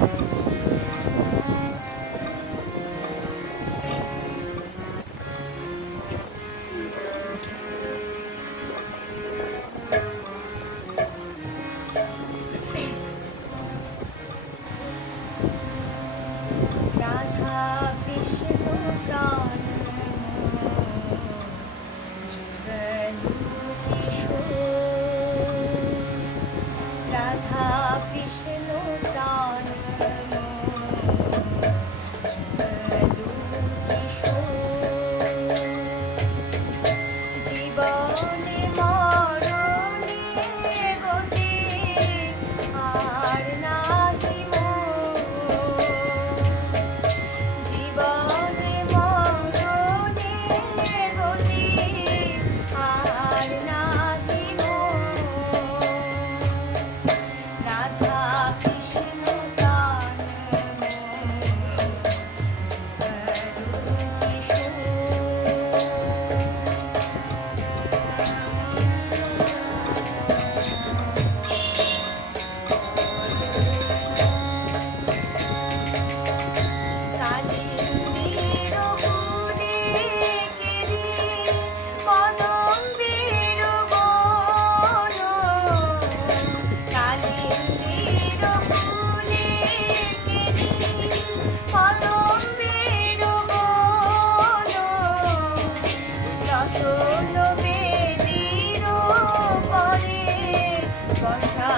Radha Thank you. 主要是开了。